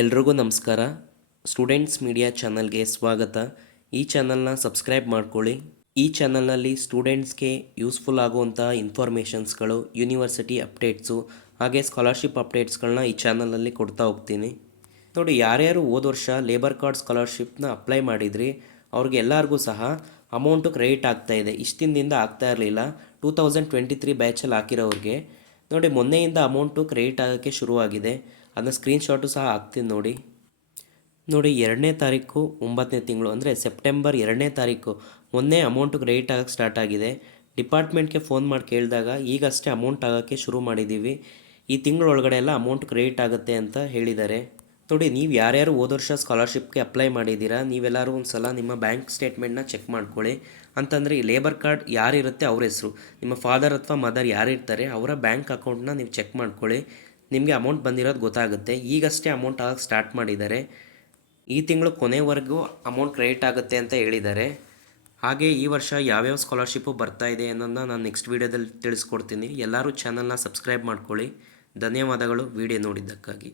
ಎಲ್ರಿಗೂ ನಮಸ್ಕಾರ. Students media ಚಾನಲ್ಗೆ ಸ್ವಾಗತ. ಈ ಚಾನಲ್ನ ಸಬ್ಸ್ಕ್ರೈಬ್ ಮಾಡ್ಕೊಳ್ಳಿ. ಈ ಚಾನಲ್ನಲ್ಲಿ ಸ್ಟೂಡೆಂಟ್ಸ್ಗೆ ಯೂಸ್ಫುಲ್ ಆಗುವಂಥ ಇನ್ಫಾರ್ಮೇಷನ್ಸ್ಗಳು, ಯೂನಿವರ್ಸಿಟಿ ಅಪ್ಡೇಟ್ಸು ಹಾಗೆ ಸ್ಕಾಲರ್ಶಿಪ್ ಅಪ್ಡೇಟ್ಸ್ಗಳನ್ನ ಈ ಚಾನಲಲ್ಲಿ ಕೊಡ್ತಾ ಹೋಗ್ತೀನಿ. ನೋಡಿ, ಯಾರ್ಯಾರು ಹೋದ ವರ್ಷ ಲೇಬರ್ ಕಾರ್ಡ್ ಸ್ಕಾಲರ್ಶಿಪ್ನ ಅಪ್ಲೈ ಮಾಡಿದ್ರಿ ಅವ್ರಿಗೆ ಎಲ್ಲರಿಗೂ ಸಹ ಅಮೌಂಟು ಕ್ರೆಡಿಟ್ ಆಗ್ತಾಯಿದೆ. ಇಷ್ಟು ದಿನದಿಂದ ಆಗ್ತಾ ಇರಲಿಲ್ಲ. 2023 ಬ್ಯಾಚಲ್ಲಿ ಹಾಕಿರೋರಿಗೆ ನೋಡಿ, ಮೊನ್ನೆಯಿಂದ ಅಮೌಂಟು ಕ್ರೆಡಿಟ್ ಆಗೋಕ್ಕೆ ಶುರುವಾಗಿದೆ. ಅದನ್ನ ಸ್ಕ್ರೀನ್ಶಾಟು ಸಹ ಹಾಕ್ತೀನಿ ನೋಡಿ. 2ನೇ ತಾರೀಕು 9ನೇ ತಿಂಗಳು ಅಂದರೆ ಸೆಪ್ಟೆಂಬರ್ 2ನೇ ತಾರೀಕು ಮೊನ್ನೆ ಅಮೌಂಟು ಕ್ರೆಡಿಟ್ ಆಗೋಕ್ಕೆ ಸ್ಟಾರ್ಟ್ ಆಗಿದೆ. ಡಿಪಾರ್ಟ್ಮೆಂಟ್ಗೆ ಫೋನ್ ಮಾಡಿ ಕೇಳಿದಾಗ ಈಗಷ್ಟೇ ಅಮೌಂಟ್ ಆಗೋಕ್ಕೆ ಶುರು ಮಾಡಿದ್ದೀವಿ, ಈ ತಿಂಗಳೊಳಗಡೆ ಎಲ್ಲ ಅಮೌಂಟ್ ಕ್ರೆಡಿಟ್ ಆಗುತ್ತೆ ಅಂತ ಹೇಳಿದ್ದಾರೆ. ನೋಡಿ, ನೀವು ಯಾರ್ಯಾರು ಹೋದ ವರ್ಷ ಸ್ಕಾಲರ್ಶಿಪ್ಗೆ ಅಪ್ಲೈ ಮಾಡಿದ್ದೀರಾ ನೀವೆಲ್ಲರೂ ಒಂದು ಸಲ ನಿಮ್ಮ ಬ್ಯಾಂಕ್ ಸ್ಟೇಟ್ಮೆಂಟ್ನ ಚೆಕ್ ಮಾಡ್ಕೊಳ್ಳಿ. ಅಂತಂದರೆ ಈ ಲೇಬರ್ ಕಾರ್ಡ್ ಯಾರಿರುತ್ತೆ ಅವ್ರ ಹೆಸರು, ನಿಮ್ಮ ಫಾದರ್ ಅಥವಾ ಮದರ್ ಯಾರಿರ್ತಾರೆ ಅವರ ಬ್ಯಾಂಕ್ ಅಕೌಂಟ್ನ ನೀವು ಚೆಕ್ ಮಾಡ್ಕೊಳ್ಳಿ. ನಿಮಗೆ ಅಮೌಂಟ್ ಬಂದಿರೋದು ಗೊತ್ತಾಗುತ್ತೆ. ಈಗಷ್ಟೇ ಅಮೌಂಟ್ ಆಗೋಕ್ಕೆ ಸ್ಟಾರ್ಟ್ ಮಾಡಿದ್ದಾರೆ. ಈ ತಿಂಗಳು ಕೊನೆವರೆಗೂ ಅಮೌಂಟ್ ಕ್ರೆಡಿಟ್ ಆಗುತ್ತೆ ಅಂತ ಹೇಳಿದ್ದಾರೆ. ಹಾಗೆ ಈ ವರ್ಷ ಯಾವ್ಯಾವ ಸ್ಕಾಲರ್ಶಿಪ್ಪು ಬರ್ತಾ ಇದೆ ಅನ್ನೋದನ್ನ ನಾನು ನೆಕ್ಸ್ಟ್ ವೀಡಿಯೋದಲ್ಲಿ ತಿಳಿಸ್ಕೊಡ್ತೀನಿ. ಎಲ್ಲರೂ ಚಾನಲ್ನ ಸಬ್ಸ್ಕ್ರೈಬ್ ಮಾಡ್ಕೊಳ್ಳಿ. ಧನ್ಯವಾದಗಳು ವಿಡಿಯೋ ನೋಡಿದ್ದಕ್ಕಾಗಿ.